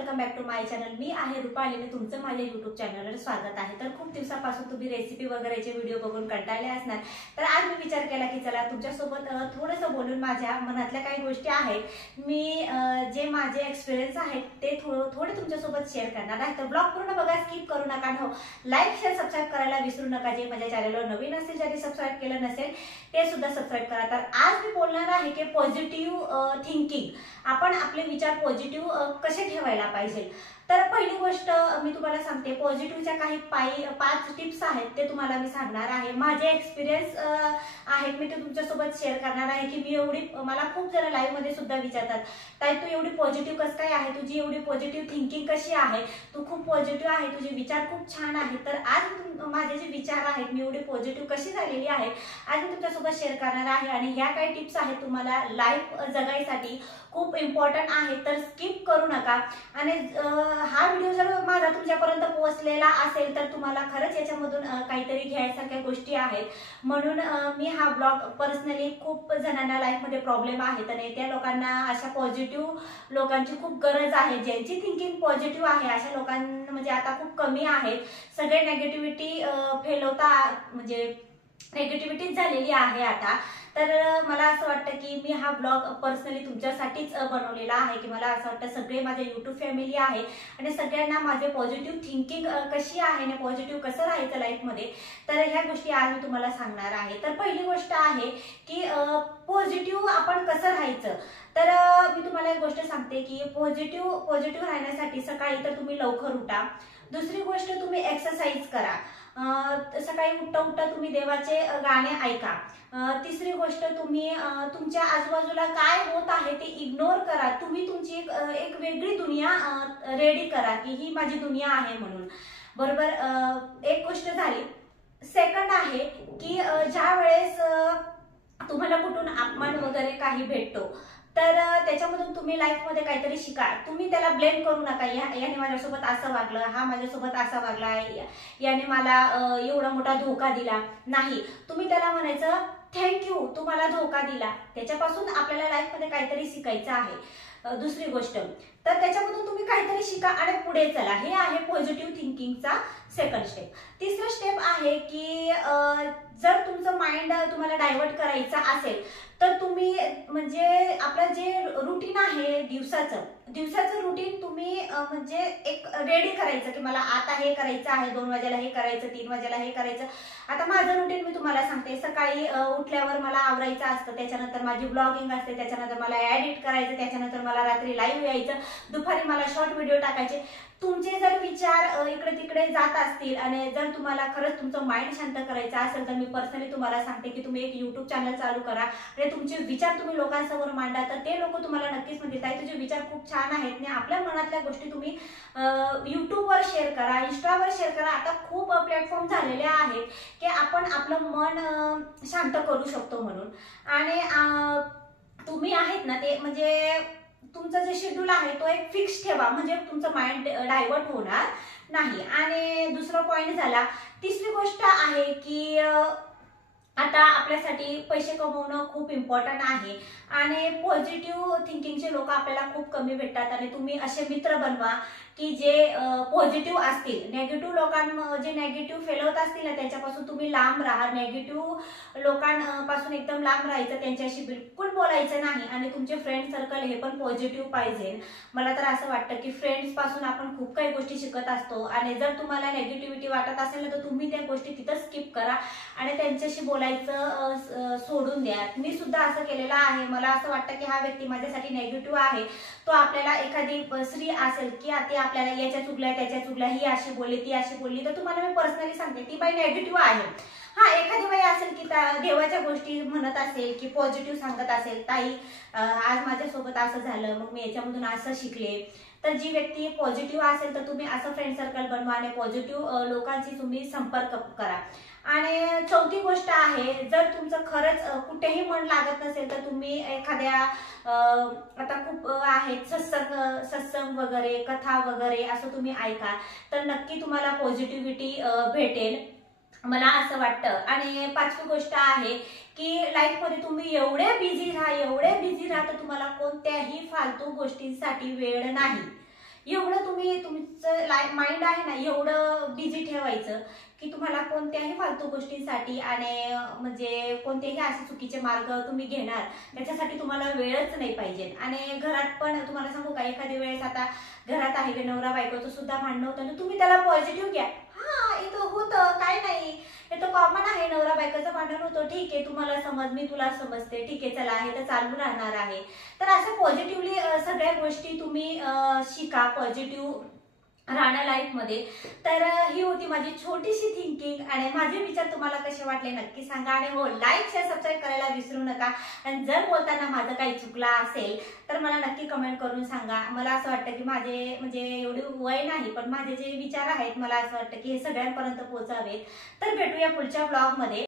Welcome back to my channel. मी आहे रुपाली आणि तुमचं माझ्या YouTube चॅनलवर स्वागत आहे। तर खूप दिवसापासून तुम्ही रेसिपी वगैरेचे व्हिडिओ बघून कंटाळले असणार, तर आज मी विचार केला की चला तुमच्यासोबत थोडंसं बोलून माझ्या मनातल्या काही गोष्टी आहेत, मी जे माझे एक्सपिरियन्स आहेत ते थोडे तुमच्यासोबत शेअर करणार आहे। तर ब्लॉग पूर्ण बघा, स्किप करू नका। हो, लाईक शेअर सबस्क्राईब करायला विसरू नका। जे माझ्या चॅनलवर नवीन असेल, ज्यांनी सबस्क्राईब केलं नसेल ते सुद्धा सबस्क्राईब करा। तर आज मी बोलणार आहे की पॉझिटिव्ह थिंकिंग, आपण आपले विचार पॉझिटिव्ह कसे ठेवायला पाहिजे। तर पहिली गोष्ट मी तुम्हाला सांगते, पॉझिटिव्हच्या काही 5 टिप्स आहेत ते तुम्हाला मी सांगणार आहे। माझे एक्सपिरियन्स आहेत, मी ते तुमच्यासोबत शेअर करणार आहे की मी मला खूप जण लाईव्ह मध्ये सुद्धा विचारतात, ताई तू एवढी पॉझिटिव्ह कसं काय आहे, तुझी एवढी पॉझिटिव्ह थिंकिंग कशी आहे, तू खूप पॉझिटिव्ह आहे, तुझे विचार खूप छान आहेत। तर आज माझे जे विचार आहेत, मी एवढी पॉझिटिव्ह कशी झालेली आहे आज मी तुमच्यासोबत शेअर करणार आहे। आणि ह्या काही टिप्स आहेत तुम्हाला लाईफ जगायसाठी खूप इम्पॉर्टंट आहे, तर स्किप करू नका। आणि हा व्हिडिओ जर माझा तुमच्यापर्यंत पोहोचलेला असेल तर तुम्हाला खरंच याच्यामधून काहीतरी घ्यायसारख्या गोष्टी आहेत, म्हणून मी हा ब्लॉग पर्सनली खूप जणांना लाईफमध्ये प्रॉब्लेम आहेत आणि त्या लोकांना अशा पॉझिटिव्ह लोकांची खूप गरज आहे, ज्यांची थिंकिंग पॉझिटिव्ह आहे। अशा लोकांना म्हणजे आता खूप कमी आहेत, सगळे नेगेटिव्हिटी फैलवता म्हणजे नेगेटिव्हिटी झालेली आहे आता। तर मला असं वाटतं की मी हा ब्लॉग पर्सनली तुमच्यासाठीच बनवलेला आहे, की मला असं वाटतं सगळे माझे YouTube फॅमिली आहे आणि सगळ्यांना माझे पॉझिटिव्ह थिंकिंग कशी आहे आणि पॉझिटिव्ह कसं राहायचं लाईफमध्ये, तर ह्या गोष्टी आज मी तुम्हाला सांगणार आहे। तर पहिली गोष्ट आहे की पॉझिटिव्ह आपण कसं राहायचं। तर मी तुम्हाला एक गोष्ट सांगते की पॉझिटिव्ह राहण्यासाठी सकाळी तर तुम्ही लवकर उठा। दुसरी गोष्ट, तुम्ही एक्सरसाइज करा। सकाळी उठता तुम्ही देवाचे गाणे ऐका। तिसरी गोष्ट, तुम्ही तुमच्या आजूबाजूला काय होत आहे ते इग्नोर करा। तुम्ही तुमची एक वेगळी दुनिया रेडी करा की ही माझी दुनिया आहे म्हणून, बरोबर। एक गोष्ट झाली। सेकंड आहे की ज्या वेळेस तुम्हाला कुठून अपमान वगैरे काही भेटतो, तर त्याच्यामधून तुम्ही लाईफमध्ये काहीतरी शिका। तुम्ही त्याला ब्लेम करू नका, याने माझ्यासोबत असं वागलं, हा माझ्यासोबत असा वागला, याने मला एवढा मोठा धोका दिला, नाही। तुम्ही त्याला म्हणायचं थँक्यू, तू मला धोका दिला, त्याच्यापासून आपल्याला लाईफमध्ये काहीतरी शिकायचं आहे। दुसरी गोष्ट, तर त्याच्यामधून तुम्ही काहीतरी शिका आणि पुढे चला। हे आहे पॉझिटिव्ह थिंकिंगचा सेकंड स्टेप। तिसरं स्टेप आहे की जर तुमचं माइंड तुम्हाला डायव्हर्ट करायचं असेल तर तुम्ही म्हणजे आपलं जे रुटीन आहे दिवसाचं रुटीन तुम्ही म्हणजे एक रेडी करायचं की मला आता हे करायचं आहे, 2 वाजेला हे करायचं, 3 वाजेला हे करायचं। आता माझं रुटीन मी तुम्हाला सांगते, सकाळी उठल्यावर मला आवरायचं असतं, त्याच्यानंतर माझी ब्लॉगिंग असते, त्याच्यानंतर मला एडिट करायचं, त्याच्यानंतर मला रात्री लाईव्ह यायचं, दुपारी मला शॉर्ट व्हिडिओ टाकायचे। तुमचे जर विचार इकडे तिकडे जात असतील आणि जर तुम्हाला खरंच तुमचं माइंड शांत करायचं असेल तर मी पर्सनली तुम्हाला सांगते की तुम्ही एक YouTube चॅनल चालू करा आणि तुमचे विचार तुम्ही लोकांसमोर मांडा, तर ते लोक तुम्हाला नक्कीच म्हणतील ताई तुझे विचार खूप छान आहेत आणि आपल्या मनातल्या गोष्टी तुम्ही YouTubeवर शेअर करा, इंस्टावर शेअर करा। आता खूप प्लॅटफॉर्म झालेले आहेत की आपण आपलं मन शांत करू शकतो म्हणून। आणि तुम्ही आहेत ना ते म्हणजे तुमचं जे शेड्यूल आहे तो एक फिक्स ठेवा, म्हणजे तुमचं माइंड डायव्हर्ट होणार नाही। आणि दुसरा पॉइंट झाला। तिसरी गोष्ट आहे की आता आपल्यासाठी पैसे कमवणं खूप इम्पॉर्टंट आहे आणि पॉझिटिव्ह थिंकिंगचे लोक आपल्याला खूप कमी भेटतात आणि तुम्ही असे मित्र बनवा की जे पॉझिटिव्ह असतील। नेगेटिव्ह लोकांना जे नेगेटिव्ह फैलवत असतील ना त्याच्यापासून तुम्ही लांब राहा। नेगेटिव्ह लोकांपासून एकदम लांब राहायचं, त्यांच्याशी बिलकुल बोलायचं नाही आणि तुमचे फ्रेंड सर्कल हे पण पॉझिटिव्ह पाहिजे। मला तर असं वाटतं की फ्रेंड्स पासून आपण खूप काही गोष्टी शिकत असतो आणि जर तुम्हाला नेगेटिव्हिटी वाटत असेल ना तर तुम्ही त्या गोष्टी तिथं स्किप करा आणि त्यांच्याशी बोलायचं सोडून द्या। मी सुद्धा असं केलेलं आहे। मला असं वाटतं की हा व्यक्ती माझ्यासाठी नेगेटिव्ह आहे, तो आपल्याला एखादी स्त्री असेल की ती आपल्याला याच्या चुकल्या त्याच्या चुकल्या, ही अशी बोलली ती अशी बोलली, तर तुम्हाला मी पर्सनली सांगते ती बाई नेगेटिव्ह आहे। हा, एखादी बाई असेल की देवाच्या गोष्टी म्हणत असेल की पॉझिटिव्ह सांगत असेल, ताई आज माझ्यासोबत असं झालं, मग मी याच्यामधून असं शिकले, तर जी व्यक्ती पॉझिटिव्ह असेल तर तुम्ही असं फ्रेंड सर्कल बनवा आणि पॉझिटिव्ह लोकांशी तुम्ही संपर्क करा। आणि चौथी गोष्ट आहे, जर तुमचं खरंच कुठेही मन लागत नसेल तर तुम्ही एखाद्या आता खूप आहेत सत्संग वगैरे, कथा वगैरे असं तुम्ही ऐका, तर नक्की तुम्हाला पॉझिटिव्हिटी भेटेल, मला असं वाटतं। आणि पाचवी गोष्ट आहे की लाईफमध्ये तुम्ही एवढे बिझी राहा तर तुम्हाला कोणत्याही फालतू गोष्टींसाठी वेळ नाही। एवढं तुम्ही तुमचं माइंड आहे ना एवढं बिझी ठेवायचं की तुम्हाला कोणत्याही फालतू गोष्टींसाठी आणि म्हणजे कोणतेही असे चुकीचे मार्ग तुम्ही घेणार त्याच्यासाठी तुम्हाला वेळच नाही पाहिजे. आणि घरात पण तुम्हाला सांगू का, एखाद्या वेळेस आता घरात आहे नवरा बायकोचं सुद्धा भांडणं होतं ना, तुम्ही त्याला पॉझिटिव्ह घ्या. हा इथं होतं काय नाही, हे तर कॉमन आहे, नवरा बायकोचं भांडण होतं, ठीक आहे, तुम्हाला समज मी तुला समजते, ठीक आहे, चला हे तर चालू राहणार आहे. तर असं पॉझिटिव्हली सगळ्या गोष्टी तुम्ही शिका, पॉझिटिव्ह राहणं लाईफ मध्ये. तर ही होती माझी छोटीशी थिंकिंग आणि माझे विचार तुम्हाला कसे वाटले नक्की सांगा. आणि हो, लाईक शेअर सबस्क्राईब करायला विसरू नका. आणि जर बोलताना माझं काही चुकलं असेल तर मला नक्की कमेंट करून सांगा. मला असं वाटतं की माझे म्हणजे एवढी वय नाही, पण माझे जे विचार आहेत मला असं वाटतं की हे सगळ्यांपर्यंत पोहोचावेत. तर भेटूया पुढच्या ब्लॉग मध्ये.